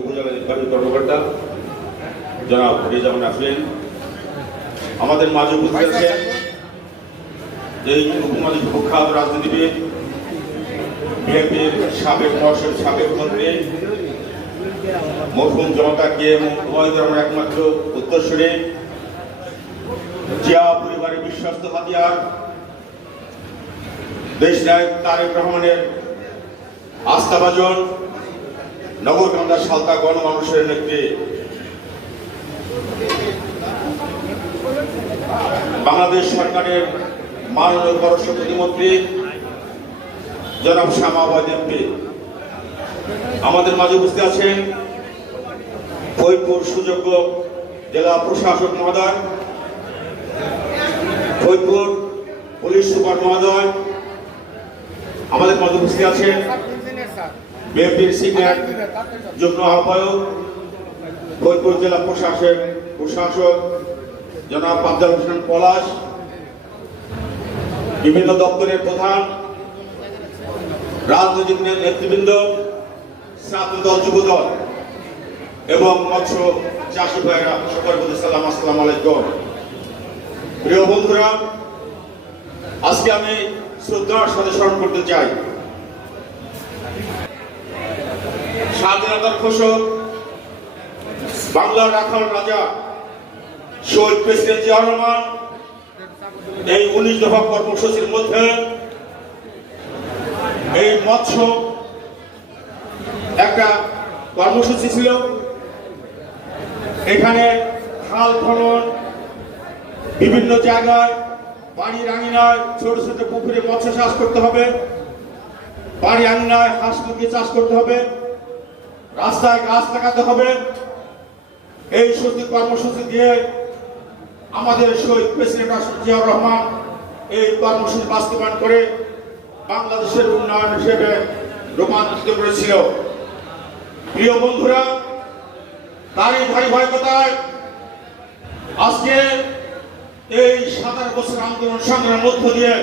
উপজেলা নির্বাহী কর্মকর্তা জনাব রেজাউল আফরিন, আমাদের মাঝে উপস্থিত আছেন এই উপমহাদেশ প্রখ্যাত রাজনীতিবিদ, বিএনপির সাবেক মহাসচিব, সাবেক মন্ত্রী মরহুম জনতা কে ওবায়দুর রহমান একমাত্র উত্তরসূরি, জিয়া পরিবারের বিশ্বস্ত হাতিয়ার, দেশ নায়ক তারেক রহমানের আস্থাভাজন, নগরকান্দা সালতা গণমানুষের নেত্রী, বাংলাদেশ সরকারের মাননীয় পররাষ্ট্র প্রতিমন্ত্রী জনাব শামা আওয়াজ এমপি, আমাদের মাঝে উপস্থিত আছেন ফরিদপুর সুযোগ্য জেলা প্রশাসক মহোদয়, ফরিদপুর পুলিশ সুপার মহোদয়, আমাদের মাঝে উপস্থিত আছেন বিএনপির সিনিয়র যুগ্ম আহ্বায়ক, ফরিদপুর জেলা প্রশাসক জনাব আফজাল হোসেন পলাশ, বিভিন্ন দপ্তরের প্রধান, রাজনৈতিক নেতৃবৃন্দ, ছাত্র দল, যুব দল এবং মৎস্য চাষী ভাইরা, সকলের প্রতি সালাম, আসসালামু আলাইকুম। প্রিয় বন্ধুরা, আজকে আমি শ্রদ্ধার সাথে স্মরণ করতে চাই স্বাধীনতার ঘোষক, বাংলার রাখাল রাজা শহীদ প্রেসিডেন্ট জিয়াউর রহমান এই 19 দফা কর্মসূচির মধ্যে এই মৎস্য একটা কর্মসূচি ছিল। এখানে খাল খনন, বিভিন্ন জায়গায় বাড়ির আঙিনায় ছোট ছোট পুকুরে মৎস্য চাষ করতে হবে, বাড়ি আঙিনায় হাঁস মুরগি চাষ করতে হবে, রাস্তায় গাছ লাগাতে হবে। এই সত্যি কর্মসূচি দিয়ে আমাদের শহীদ প্রেসিডেন্ট জিয়াউর রহমান এই কর্মসূচি বাস্তবায়ন করে বাংলাদেশের উন্নয়ন হিসেবে রূপান্তরিত করেছিল। প্রিয় বন্ধুরা, তারই ধারাবাহিকতায় আজকে এই 17 বছর আন্দোলন সংগ্রামের মধ্য দিয়ে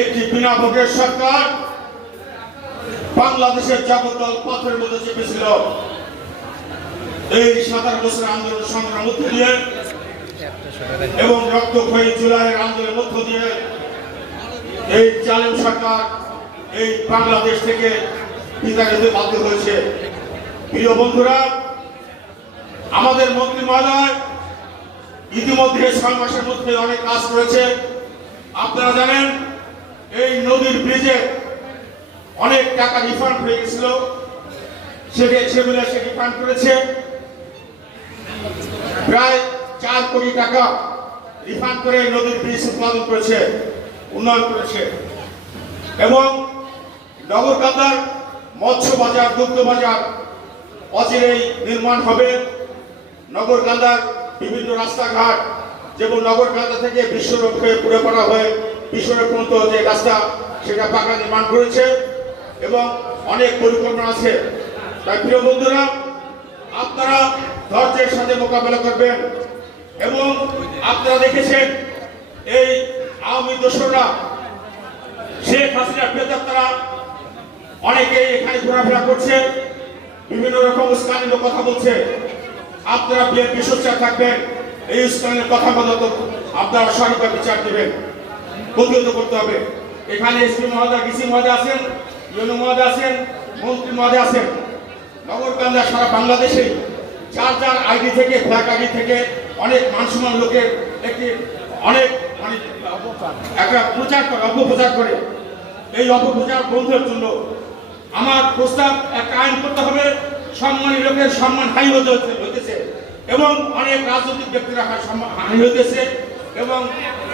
একটি বিনা ভোটের সরকার বাংলাদেশের জগদ্দল পথের মধ্যে চেপেছিল। এই 17 বছর আন্দোলন সংগ্রামের মধ্য দিয়ে এবং রক্তক্ষয়ী জুলাইয়ের আন্দোলনের মধ্য দিয়ে এই জালেম সরকার এই বাংলাদেশ থেকে বিদায় নিতে বাধ্য হয়েছে। প্রিয় বন্ধুরা, আমাদের মন্ত্রী মহোদয় ইতিমধ্যে 6 মাসের মধ্যে অনেক কাজ করেছে। আপনারা জানেন এই নদীর ব্রিজে অনেক টাকা রিফান্ড হয়ে গেছিল, সেগুলো সে রিফান্ড করেছে। প্রায় 4 কোটি টাকা রিফান্ড করে নদীর ব্রিজ উৎপাদন করেছে, উন্নয়ন করেছে। এবং নগরকান্দার মৎস্য বাজার, দুগ্ধ বাজার অচিরেই নির্মাণ হবে। নগরকান্দার বিভিন্ন রাস্তাঘাট, যেমন নগরকান্দা থেকে বিশ্বরোড হয়ে পুরোপাড়া হয়ে বিশ্বরোড পর্যন্ত যে রাস্তা, সেটা পাকা নির্মাণ করেছে এবং অনেক পরিকল্পনা আছে। তাই প্রিয় বন্ধুরা, আপনারা ধৈর্যের সাথে মোকাবেলা করবেন। এবং আপনারা দেখেছেন এই আওয়ামী দোসররা, শেখ হাসিনার প্রেতাত্মারা অনেকেই এখানে ঘোরাফেরা করছে, বিভিন্ন রকম উস্কানির কথা বলছে। আপনারা বিএনপি সোচ্চার থাকবেন, এই উস্কানির কথা মতো আপনারা সঠিকভাবে বিচার দেবেন, প্রতিহত করতে হবে। এখানে এসপি মহোদয়, ডিসি মহোদয় আছেন, ইউনো মহোদয় আছেন, মন্ত্রী মহোদয় আছেন। নগরকান্দা সারা বাংলাদেশে যার আইডি থেকে, ফ্ল্যাগ আইডি থেকে অনেক মানসম্মান লোকের একটি অনেক একটা অপপ্রচার করে। এই অপপ্রচার বন্ধের জন্য আমার প্রস্তাব, একটা আইন করতে হবে, সম্মানী লোকের সম্মান হানি হইতেছে এবং অনেক রাজনৈতিক ব্যক্তিরা হানি হইতেছে এবং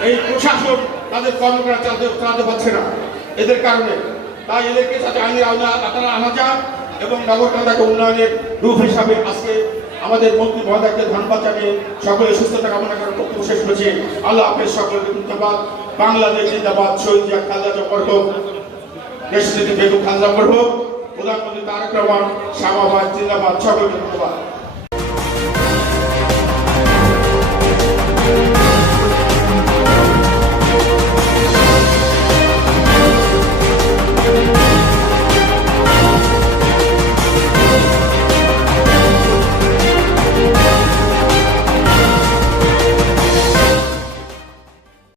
এই প্রশাসন তাদের কর্মকাণ্ড চালাতে পারছে না এদের কারণে। তাই এদেরকে সাথে আইনের আওতায় আনা যাক এবং নগরকান্দাকে উন্নয়নের রূপ হিসাবে আজকে আমাদের মন্ত্রী মহোদয়কে ধন্যবাদ জানিয়ে সকলের সুস্থতা কামনা করে বক্তব্য শেষ করছি। আল্লাহ হাফেজ, সকলকে ধন্যবাদ। বাংলাদেশ জিন্দাবাদ, শহীদ জিয়া খালেদা জিয়া মরহুম, দেশনেত্রী বেগম খালেদা মরহুম, প্রধানমন্ত্রী তারেক রহমান, শামা আওয়াজ জিন্দাবাদ, সকলকে ধন্যবাদ।